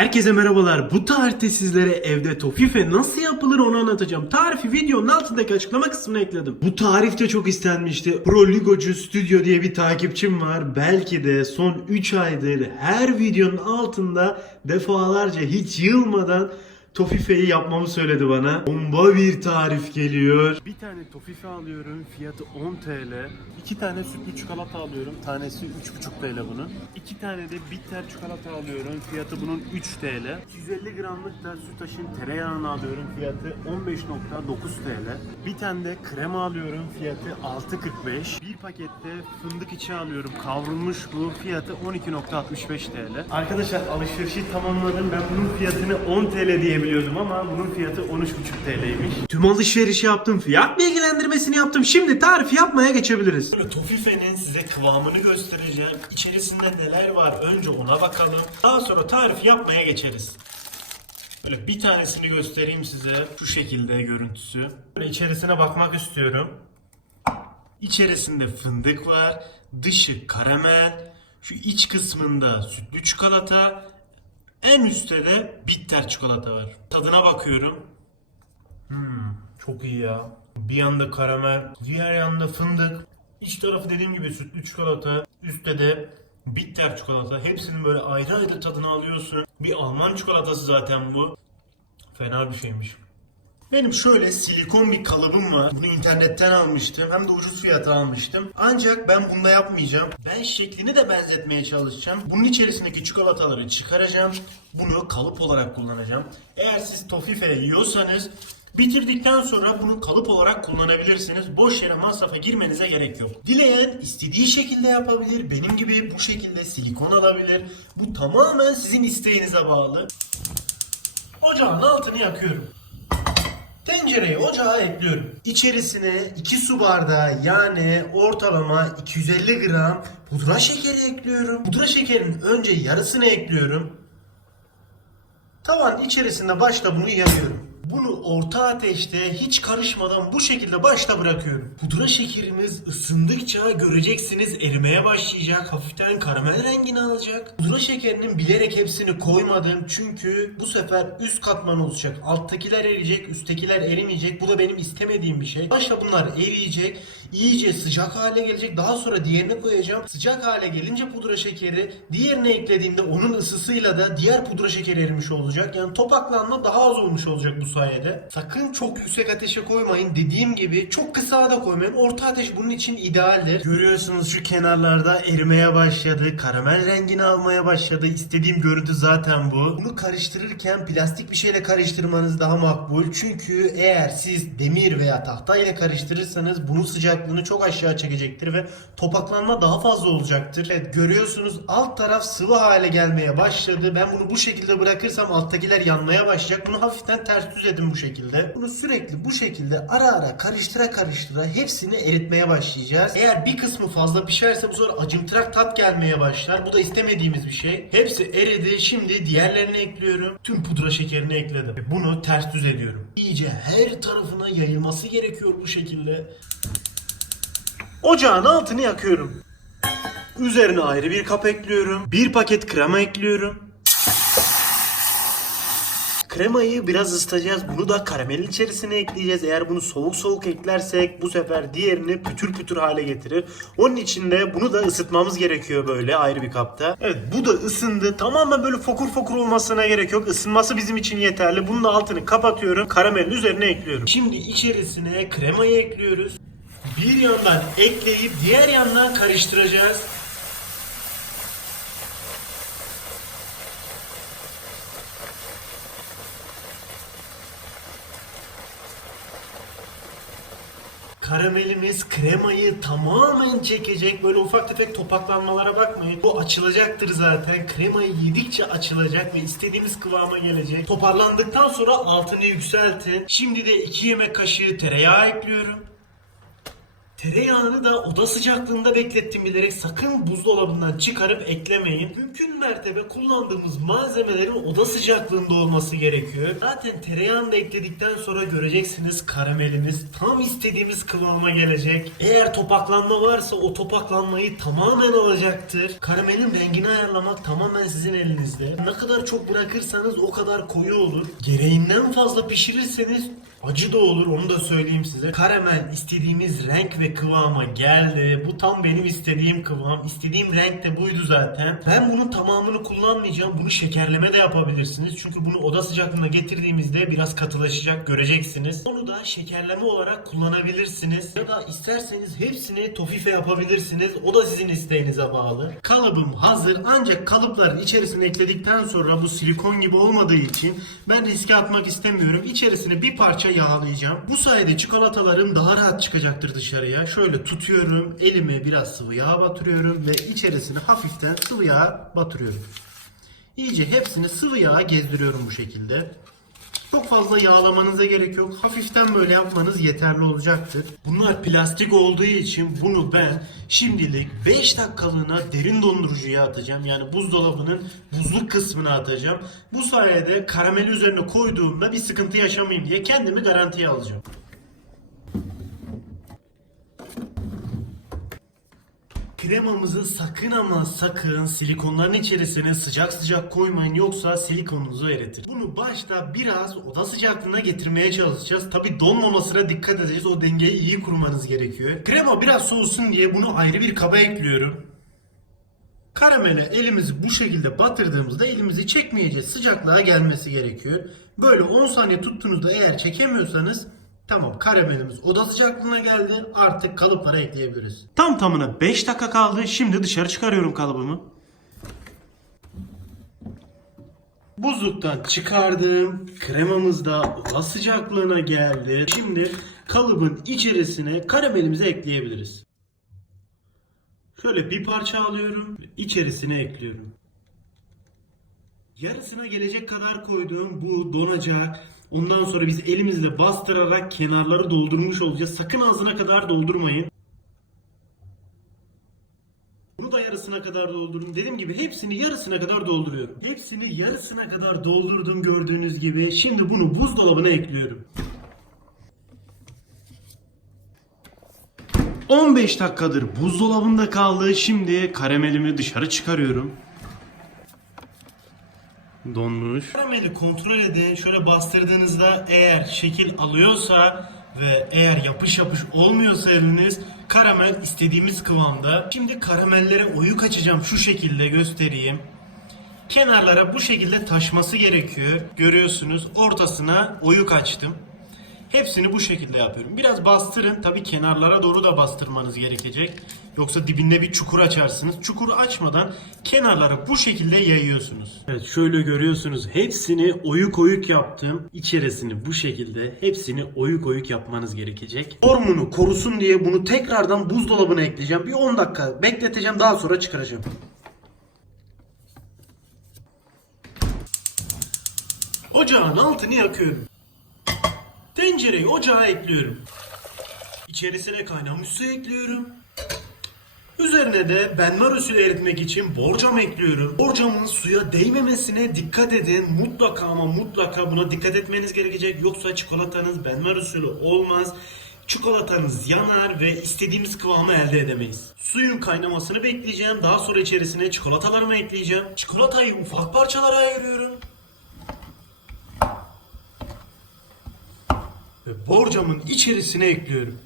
Herkese merhabalar. Bu tarihte sizlere evde tofife nasıl yapılır onu anlatacağım. Tarifi videonun altındaki açıklama kısmına ekledim. Bu tarif de çok istenmişti. Pro Ligocu Studio diye bir takipçim var. Belki de son 3 aydır her videonun altında defalarca hiç yılmadan tofifeyi yapmamı söyledi bana. Bomba bir tarif geliyor. Bir tane tofife alıyorum. Fiyatı 10 TL. 2 tane sütlü çikolata alıyorum. Tanesi 3,5 TL bunun. 2 tane de bitter çikolata alıyorum. Fiyatı bunun 3 TL. 250 gramlık da Sütaş'ın tereyağını alıyorum. Fiyatı 15,9 TL. Bir tane de krema alıyorum. Fiyatı 6,45. Bir pakette fındık içi alıyorum. Kavrulmuş bu. Fiyatı 12,65 TL. Arkadaşlar alışverişi tamamladım. Ben bunun fiyatını 10 TL diye biliyordum ama bunun fiyatı 13,5 TL'ymiş. Tüm alışverişi yaptım. Fiyat bilgilendirmesini yaptım. Şimdi tarifi yapmaya geçebiliriz. Böyle tofifenin size kıvamını göstereceğim. İçerisinde neler var önce ona bakalım. Daha sonra tarifi yapmaya geçeriz. Böyle bir tanesini göstereyim size. Şu şekilde görüntüsü. Böyle içerisine bakmak istiyorum. İçerisinde fındık var. Dışı karamel. Şu iç kısmında sütlü çikolata. En üstte de bitter çikolata var. Tadına bakıyorum. Çok iyi ya. Bir yanda karamel, diğer yanda fındık. İç tarafı dediğim gibi sütlü çikolata. Üstte de bitter çikolata. Hepsinin böyle ayrı ayrı tadını alıyorsun. Bir Alman çikolatası zaten bu. Fena bir şeymiş. Benim şöyle silikon bir kalıbım var. Bunu internetten almıştım. Hem de ucuz fiyata almıştım. Ancak ben bunda yapmayacağım. Ben şeklini de benzetmeye çalışacağım. Bunun içerisindeki çikolataları çıkaracağım. Bunu kalıp olarak kullanacağım. Eğer siz tofife yiyorsanız bitirdikten sonra bunu kalıp olarak kullanabilirsiniz. Boş yere masrafa girmenize gerek yok. Dileyen istediği şekilde yapabilir. Benim gibi bu şekilde silikon alabilir. Bu tamamen sizin isteğinize bağlı. Ocağın altını yakıyorum. Tencereyi ocağa ekliyorum. İçerisine 2 su bardağı yani ortalama 250 gram pudra şekeri ekliyorum. Pudra şekerinin önce yarısını ekliyorum. Tavanın içerisinde başta bunu yanıyorum. Bunu orta ateşte hiç karışmadan bu şekilde başta bırakıyorum. Pudra şekeriniz ısındıkça göreceksiniz erimeye başlayacak. Hafiften karamel rengini alacak. Pudra şekerinin bilerek hepsini koymadım. Çünkü bu sefer üst katman olacak. Alttakiler eriyecek, üsttekiler erimeyecek. Bu da benim istemediğim bir şey. Başta bunlar eriyecek. İyice sıcak hale gelecek. Daha sonra diğerini koyacağım. Sıcak hale gelince pudra şekeri diğerine eklediğimde onun ısısıyla da diğer pudra şekeri erimiş olacak. Yani topaklanma daha az olmuş olacak bu sayede. Sakın çok yüksek ateşe koymayın. Dediğim gibi çok kısa da koymayın. Orta ateş bunun için idealdir. Görüyorsunuz şu kenarlarda erimeye başladı. Karamel rengini almaya başladı. İstediğim görüntü zaten bu. Bunu karıştırırken plastik bir şeyle karıştırmanız daha makbul. Çünkü eğer siz demir veya tahta ile karıştırırsanız bunun sıcaklığını çok aşağı çekecektir ve topaklanma daha fazla olacaktır. Evet, görüyorsunuz alt taraf sıvı hale gelmeye başladı. Ben bunu bu şekilde bırakırsam alttakiler yanmaya başlayacak. Bunu hafiften ters düz edin bu şekilde. Bunu sürekli bu şekilde ara ara karıştıra karıştıra hepsini eritmeye başlayacağız. Eğer bir kısmı fazla pişerse bu sefer acımtırak tat gelmeye başlar. Bu da istemediğimiz bir şey. Hepsi eridi. Şimdi diğerlerini ekliyorum. Tüm pudra şekerini ekledim. Bunu ters düz ediyorum. İyice her tarafına yayılması gerekiyor bu şekilde. Ocağın altını yakıyorum. Üzerine ayrı bir kap ekliyorum. Bir paket krema ekliyorum. Kremayı biraz ısıtacağız. Bunu da karamelin içerisine ekleyeceğiz. Eğer bunu soğuk soğuk eklersek bu sefer diğerini pütür pütür hale getirir. Onun için de bunu da ısıtmamız gerekiyor böyle ayrı bir kapta. Evet, bu da ısındı. Tamamen böyle fokur fokur olmasına gerek yok. Isınması bizim için yeterli. Bunun da altını kapatıyorum. Karamelin üzerine ekliyorum. Şimdi içerisine kremayı ekliyoruz. Bir yandan ekleyip diğer yandan karıştıracağız. Karamelimiz kremayı tamamen çekecek. Böyle ufak tefek topaklanmalara bakmayın. Bu açılacaktır zaten. Kremayı yedikçe açılacak ve istediğimiz kıvama gelecek. Toparlandıktan sonra altını yükseltin. Şimdi de 2 yemek kaşığı tereyağı ekliyorum. Tereyağını da oda sıcaklığında beklettim bilerek, sakın buzdolabından çıkarıp eklemeyin. Mümkün mertebe kullandığımız malzemelerin oda sıcaklığında olması gerekiyor. Zaten tereyağını da ekledikten sonra göreceksiniz karamelimiz tam istediğimiz kıvama gelecek. Eğer topaklanma varsa o topaklanmayı tamamen alacaktır. Karamelin rengini ayarlamak tamamen sizin elinizde. Ne kadar çok bırakırsanız o kadar koyu olur. Gereğinden fazla pişirirseniz acı da olur, onu da söyleyeyim size. Karamel istediğimiz renk ve kıvama geldi. Bu tam benim istediğim kıvam. İstediğim renk de buydu zaten. Ben bunun tamamını kullanmayacağım. Bunu şekerleme de yapabilirsiniz. Çünkü bunu oda sıcaklığına getirdiğimizde biraz katılaşacak, göreceksiniz. Onu da şekerleme olarak kullanabilirsiniz. Ya da isterseniz hepsini tofife yapabilirsiniz. O da sizin isteğinize bağlı. Kalıbım hazır, ancak kalıpların içerisine ekledikten sonra bu silikon gibi olmadığı için ben riske atmak istemiyorum. İçerisine bir parça yağlayacağım. Bu sayede çikolatalarım daha rahat çıkacaktır dışarıya. Şöyle tutuyorum, elime biraz sıvı yağ batırıyorum ve içerisine hafiften sıvı yağ batırıyorum. İyice hepsini sıvı yağa gezdiriyorum bu şekilde. Çok fazla yağlamanıza gerek yok. Hafiften böyle yapmanız yeterli olacaktır. Bunlar plastik olduğu için bunu ben şimdilik 5 dakikalığına derin dondurucuya atacağım. Yani buzdolabının buzluk kısmına atacağım. Bu sayede karameli üzerine koyduğumda bir sıkıntı yaşamayayım diye kendimi garantiye alacağım. Kremamızı sakın ama sakın silikonların içerisine sıcak sıcak koymayın, yoksa silikonunuzu eritir. Bunu başta biraz oda sıcaklığına getirmeye çalışacağız. Tabi donmamasına dikkat edeceğiz. O dengeyi iyi kurmanız gerekiyor. Krema biraz soğusun diye bunu ayrı bir kaba ekliyorum. Karamele elimizi bu şekilde batırdığımızda elimizi çekmeyeceğiz. Sıcaklığa gelmesi gerekiyor. Böyle 10 saniye tuttuğunuzda eğer çekemiyorsanız tamam, karamelimiz oda sıcaklığına geldi. Artık kalıplara ekleyebiliriz. Tam tamına 5 dakika kaldı. Şimdi dışarı çıkarıyorum kalıbımı. Buzluktan çıkardım. Kremamız da oda sıcaklığına geldi. Şimdi kalıbın içerisine karamelimizi ekleyebiliriz. Şöyle bir parça alıyorum. İçerisine ekliyorum. Yarısına gelecek kadar koyduğum bu donacak. Ondan sonra biz elimizle bastırarak kenarları doldurmuş olacağız. Sakın ağzına kadar doldurmayın. Bunu da yarısına kadar doldurun. Dediğim gibi hepsini yarısına kadar dolduruyorum. Hepsini yarısına kadar doldurdum gördüğünüz gibi. Şimdi bunu buzdolabına ekliyorum. 15 dakikadır buzdolabında kaldı. Şimdi karamelimi dışarı çıkarıyorum. Donmuş. Karameli kontrol edin. Şöyle bastırdığınızda eğer şekil alıyorsa ve eğer yapış yapış olmuyorsa eliniz, karamel istediğimiz kıvamda. Şimdi karamellere oyuk açacağım. Şu şekilde göstereyim. Kenarlara bu şekilde taşması gerekiyor. Görüyorsunuz, ortasına oyuk açtım. Hepsini bu şekilde yapıyorum. Biraz bastırın. Tabii kenarlara doğru da bastırmanız gerekecek. Yoksa dibinde bir çukur açarsınız. Çukuru açmadan kenarlara bu şekilde yayıyorsunuz. Evet, şöyle görüyorsunuz. Hepsini oyuk oyuk yaptım. İçerisini bu şekilde hepsini oyuk oyuk yapmanız gerekecek. Formunu korusun diye bunu tekrardan buzdolabına ekleyeceğim. Bir 10 dakika bekleteceğim. Daha sonra çıkaracağım. Ocağın altını yakıyorum. Tencereyi ocağa ekliyorum. İçerisine kaynamış su ekliyorum. Üzerine de benmar usulü eritmek için borcam ekliyorum. Borcamın suya değmemesine dikkat edin. Mutlaka ama mutlaka buna dikkat etmeniz gerekecek. Yoksa çikolatanız benmar usulü olmaz. Çikolatanız yanar ve istediğimiz kıvamı elde edemeyiz. Suyun kaynamasını bekleyeceğim. Daha sonra içerisine çikolatalarımı ekleyeceğim. Çikolatayı ufak parçalara ayırıyorum. Ve borcamın içerisine ekliyorum.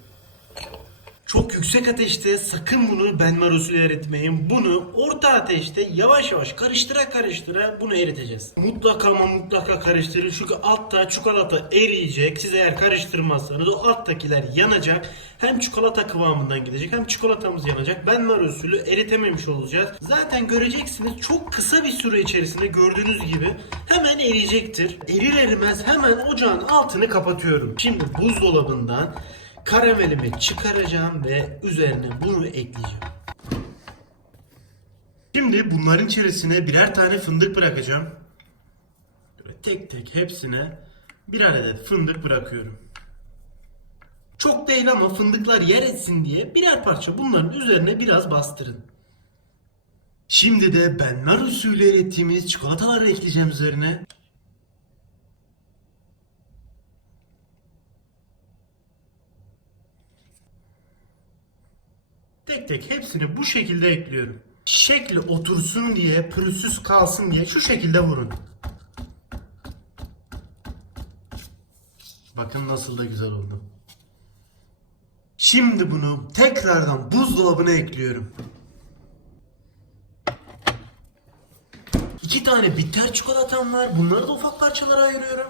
Çok yüksek ateşte sakın bunu benmar usulü eritmeyin. Bunu orta ateşte yavaş yavaş karıştıra karıştıra bunu eriteceğiz. Mutlaka ama mutlaka karıştırın. Çünkü altta çikolata eriyecek. Siz eğer karıştırmazsanız o alttakiler yanacak. Hem çikolata kıvamından gidecek hem çikolatamız yanacak. Benmar usulü eritememiş olacağız. Zaten göreceksiniz çok kısa bir süre içerisinde gördüğünüz gibi hemen eriyecektir. Erir erimez hemen ocağın altını kapatıyorum. Şimdi buzdolabından karamelimi çıkaracağım ve üzerine bunu ekleyeceğim. Şimdi bunların içerisine birer tane fındık bırakacağım. Böyle tek tek hepsine birer adet fındık bırakıyorum. Çok değil ama fındıklar yer etsin diye birer parça bunların üzerine biraz bastırın. Şimdi de benmar usulü erittiğimiz çikolataları ekleyeceğim üzerine. Tek tek hepsini bu şekilde ekliyorum. Şekli otursun diye, pürüzsüz kalsın diye şu şekilde vurun. Bakın nasıl da güzel oldu. Şimdi bunu tekrardan buzdolabına ekliyorum. 2 tane bitter çikolatam var. Bunları da ufak parçalara ayırıyorum.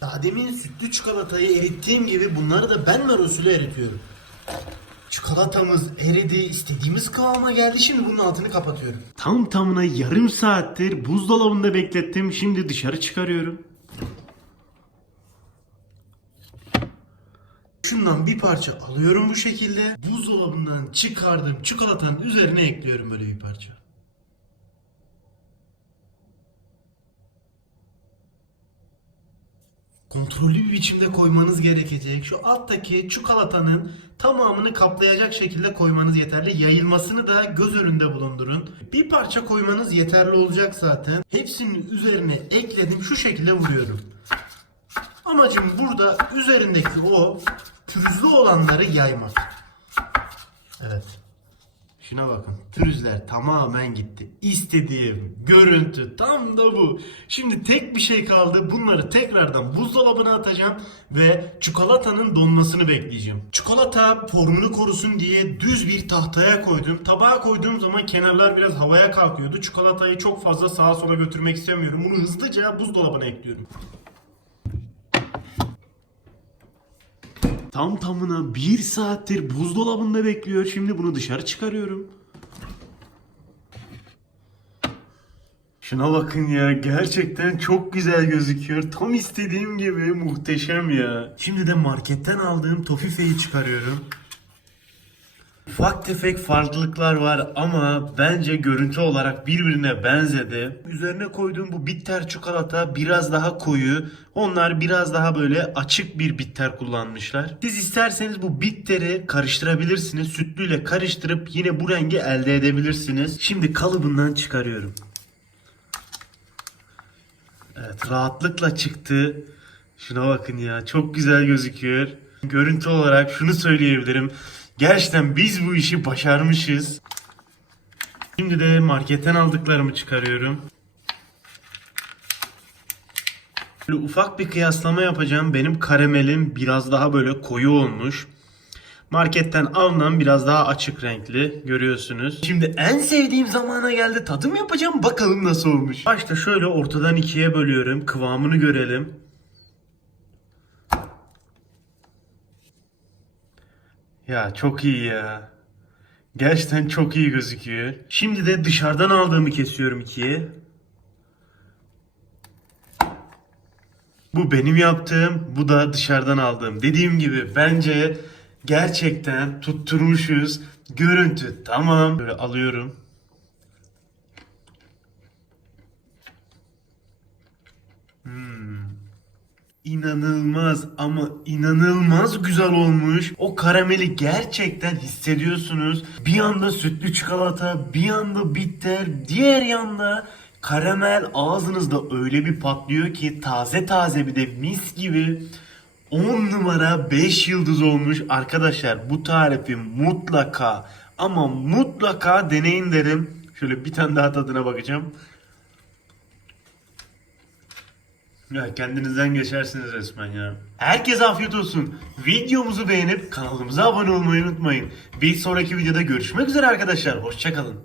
Daha demin sütlü çikolatayı erittiğim gibi bunları da benmar usulü eritiyorum. Çikolatamız eridi, istediğimiz kıvama geldi. Şimdi bunun altını kapatıyorum. Tam tamına yarım saattir buzdolabında beklettim. Şimdi dışarı çıkarıyorum. Şundan bir parça alıyorum bu şekilde. Buzdolabından çıkardığım çikolatanın üzerine ekliyorum böyle bir parça. Kontrollü bir biçimde koymanız gerekecek. Şu alttaki çikolatanın tamamını kaplayacak şekilde koymanız yeterli. Yayılmasını da göz önünde bulundurun. Bir parça koymanız yeterli olacak zaten. Hepsinin üzerine ekledim. Şu şekilde vuruyorum. Amacım burada üzerindeki o pürüzlü olanları yaymak. Evet. Şuna bakın. Pürüzler tamamen gitti. İstediğim görüntü tam da bu. Şimdi tek bir şey kaldı. Bunları tekrardan buzdolabına atacağım ve çikolatanın donmasını bekleyeceğim. Çikolata formunu korusun diye düz bir tahtaya koydum. Tabağa koyduğum zaman kenarlar biraz havaya kalkıyordu. Çikolatayı çok fazla sağa sola götürmek istemiyorum. Bunu hızlıca buzdolabına ekliyorum. Tam tamına 1 saattir buzdolabında bekliyor. Şimdi bunu dışarı çıkarıyorum. Şuna bakın ya, gerçekten çok güzel gözüküyor. Tam istediğim gibi, muhteşem ya. Şimdi de marketten aldığım Toffife'yi çıkarıyorum. Ufak tefek farklılıklar var ama bence görüntü olarak birbirine benzedi. Üzerine koyduğum bu bitter çikolata biraz daha koyu. Onlar biraz daha böyle açık bir bitter kullanmışlar. Siz isterseniz bu bitteri karıştırabilirsiniz. Sütlüyle karıştırıp yine bu rengi elde edebilirsiniz. Şimdi kalıbından çıkarıyorum. Evet, rahatlıkla çıktı. Şuna bakın ya, çok güzel gözüküyor. Görüntü olarak şunu söyleyebilirim. Gerçekten biz bu işi başarmışız. Şimdi de marketten aldıklarımı çıkarıyorum. Böyle ufak bir kıyaslama yapacağım. Benim karamelim biraz daha böyle koyu olmuş. Marketten alınan biraz daha açık renkli, görüyorsunuz. Şimdi en sevdiğim zamana geldi. Tadım yapacağım. Bakalım nasıl olmuş. Başta şöyle ortadan ikiye bölüyorum. Kıvamını görelim. Ya çok iyi ya. Gerçekten çok iyi gözüküyor. Şimdi de dışarıdan aldığımı kesiyorum ikiye. Bu benim yaptığım, bu da dışarıdan aldığım. Dediğim gibi bence gerçekten tutturmuşuz. Görüntü tamam. Böyle alıyorum. İnanılmaz ama inanılmaz güzel olmuş. O karameli gerçekten hissediyorsunuz. Bir yanda sütlü çikolata, bir yanda bitter, diğer yanda karamel ağzınızda öyle bir patlıyor ki taze taze, bir de mis gibi. 10 numara 5 yıldız olmuş. Arkadaşlar bu tarifi mutlaka ama mutlaka deneyin derim. Şöyle bir tane daha tadına bakacağım. Ya kendinizden geçersiniz resmen ya. Herkese afiyet olsun. Videomuzu beğenip kanalımıza abone olmayı unutmayın. Bir sonraki videoda görüşmek üzere arkadaşlar. Hoşça kalın.